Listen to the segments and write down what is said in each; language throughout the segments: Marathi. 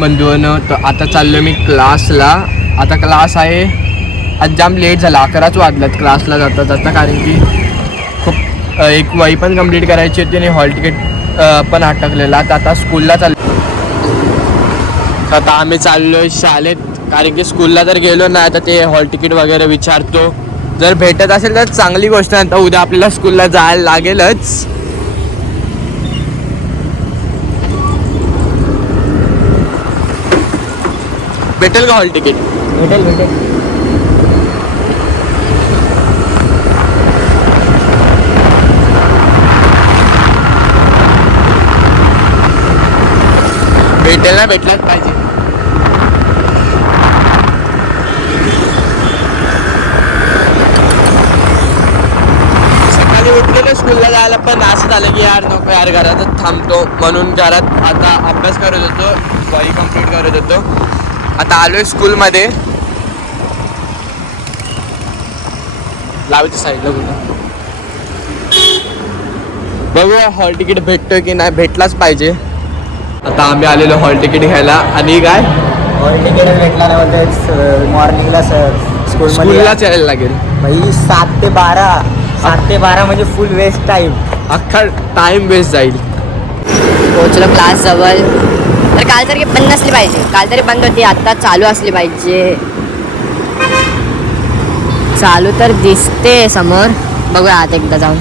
बंधूनं तर आता चाललो मी क्लासला. आता क्लास आहे, आज जाम लेट झाला, 11च वाजल्यात क्लासला जाता जाता, कारण की खूप एक वही पण कंप्लीट करायची होती आणि हॉल तिकीट पण अटकलेला. तर आता स्कूलला चाललो. आता आम्ही चाललो आहे शाळेत, कारण की स्कूलला जर गेलो ना तर ते हॉल तिकीट वगैरे विचारतो. जर भेटत असेल तर चांगली गोष्ट आहे. आता उद्या आपल्याला स्कूलला जायला लागेलच. भेटेल का हॉल तिकीट? भेटेल. भेटेल ना, भेटलाच पाहिजे. सकाळी उठलेलं स्कूलला जायला, पण असं झालं की यार नको यार, घरातच थांबतो. म्हणून घरात आता अभ्यास करत होतो, वही कंप्लीट करत होतो. आता आलोय स्कूलमध्ये. लावायचं साईडला कुठं, बघूया हॉल तिकीट भेटतोय की नाही. भेटलाच पाहिजे. आता आम्ही आलेलो हॉल तिकीट घ्यायला. आणि काय हॉल तिकीट भेटला नाही मॉर्निंगला स्कूललाच यायला लागेल. भाई 7 ते 12 म्हणजे फुल वेस्ट टाइम. अख्खा टाइम वेस्ट जाईल. पोहोचलो क्लास जवळ. तर काल तरी बंद नसली पाहिजे, काल तरी बंद होती, आता चालू असली पाहिजे. चालू तर दिसते समोर, बघूया आत एकदा जाऊन.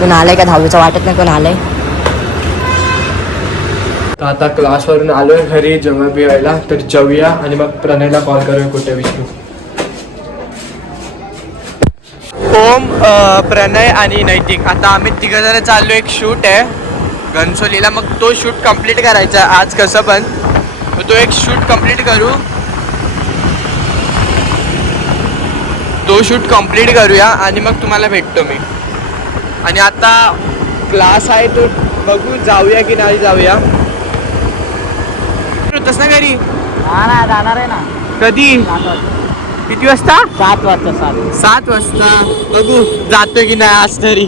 कोण आलंय का? 10वीचं वाटत नाही कोण आलंय. तर आता क्लासवरून आलोय घरी जेवण बिवायला. तर जेवूया आणि मग प्रणयला कॉल करूया कुठे विषयी. ओम, प्रणय आणि नैतिक, आता आम्ही तिघं जण चाललो. एक शूट आहे घनसोलीला, मग तो शूट कंप्लीट करायचा आज कसं पण. तो एक शूट कंप्लीट करू, तो शूट कंप्लीट करूया आणि मग तुम्हाला भेटतो मी. आणि आता क्लास आहे तो बघू, जाऊया की नाही जाऊया. होतस ना घरी? हा जाणार आहे ना. कधी? 7 किती वाजता. वाजता? 7 वाजता. 7 वाजता. बघू जातोय की नाही आज तरी.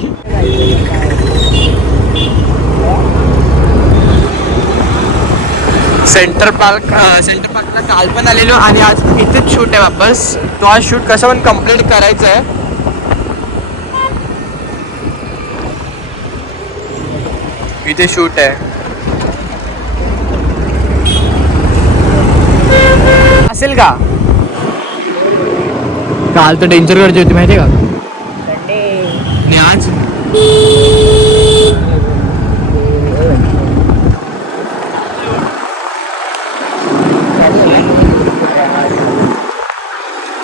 सेंटर पार्कला काल पण आलेलो आणि आज इथेच शूट आहे वापस. तो आज शूट कसं पण कम्प्लीट करायचं आहे. इथे शूट आहे. असेल का? काल तर डेंजर गर्दी होती माहिती आहे का? आणि आज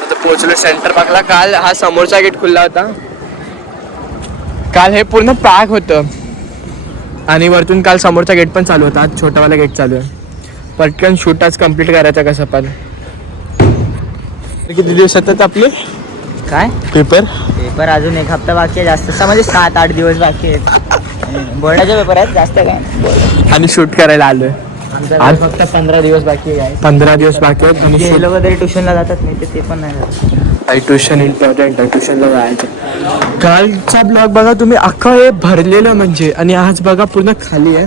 आता पोहोचलो सेंटर पार्कला. काल हा समोरचा गेट खुला होता. काल हे पूर्ण पॅक होतं आणि वरतून काल समोरचा गेट पण चालू होता. आज छोटावाला गेट चालू आहे. पटकन शूट आज कम्प्लीट करायचा कसं पण. किती दिवसात आपले काय पेपर अजून 1 हप्ता बाकी आहे. जास्त म्हणजे 7-8 दिवस बाकी आहेत. बोर्डाचे पेपर आहेत, जास्त काय. आणि शूट करायला आलोय. आज फक्त 15 दिवस बाकी आहे. 15 दिवस बाकी आहेत. म्हणजे हे लोक तरी ट्युशनला जातात, नाही तर ते पण नाही जात. ट्युशन इम्पॉर्टंट आहे, ट्युशनला जायचं. कालचा ब्लॉग बघा तुम्ही, अख्खं हे भरलेलं म्हणजे. आणि आज बघा पूर्ण खाली आहे.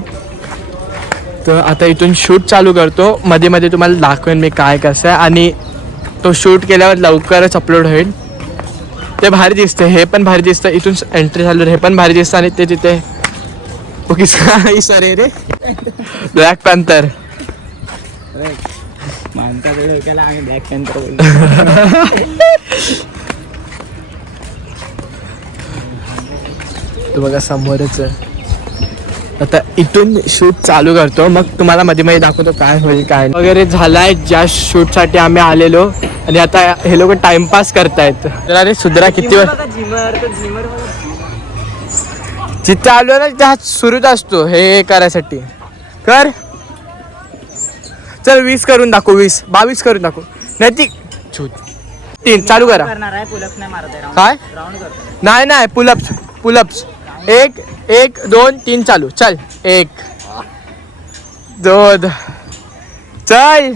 तर आता इथून शूट चालू करतो. मध्ये मध्ये तुम्हाला दाखवेन मी काय कसं आहे. आणि तो शूट केल्यावर लवकरच अपलोड होईल. ते भारी दिसते, हे पण भारी दिसतं. इथून एंट्री झाल्यावर हे पण भारी दिसतं. आणि ते तिथे ओके सॉरी रे, ब्लॅक पॅन्थर मानता डोक्याला आम्ही ब्लॅक पॅन्थर तो बघा समोरच आहे. आता इथून शूट चालू करतो, मग तुम्हाला मध्ये मध्ये दाखवतो काय होईल काय वगैरे झालाय. ज्या शूटसाठी आम्ही आलेलो आणि आता हे लोक टाइमपास करतायत. तर अरे सुधरा, किती वेळ जिथे आलो ना तिथे हा सुरूच असतो हे करायसाठी. कर चल 20 करून दाखव, 20 22 करून दाखव. नाही ती 3 चालू करा. काय नाही पुलअप्स 1 2 3 चालू. चल 1 2 चल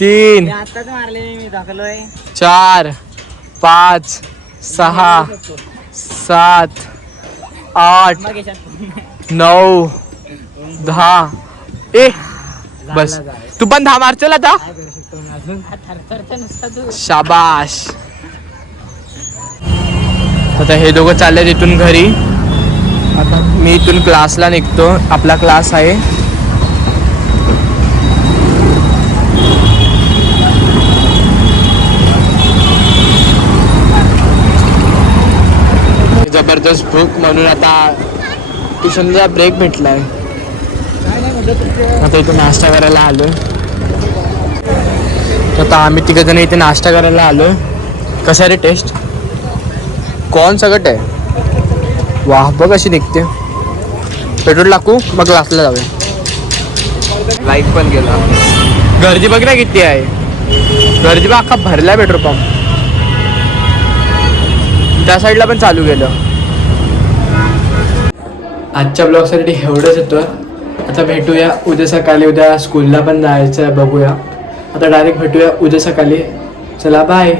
3 आताच मारले मी, दाखवलोय. 4 5 6 7 8 9 10 ए बस तू पण 10 मारचल आता शाबाश. आता हे दोघं चालले इथून घरी. आता मी इथून क्लासला निघतो. आपला क्लास आहे जबरदस्त भूक म्हणून आता ट्युशनचा ब्रेक भेटलाय. आता इथे नाश्ता करायला आलो. आता आम्ही तिघ जण इथे नाश्ता करायला आलो. कसा रे टेस्ट? कॉर्न सगळं आहे. वाह बघ कशी निघते. पेट्रोल टाकू मग क्लासला जाऊया. लाईट पण गेला. गर्दी बघ ना किती आहे. गर्दी बघ अख्खा भरलाय पेट्रोल पंप. त्या साईडला पण चालू केलं. आजच्या ब्लॉगसाठी एवढंच होतं. आता भेटूया उद्या सकाळी. उद्या स्कूलला पण जायचं आहे बघूया. आता डायरेक्ट भेटूया उद्या सकाळी. चला बाय.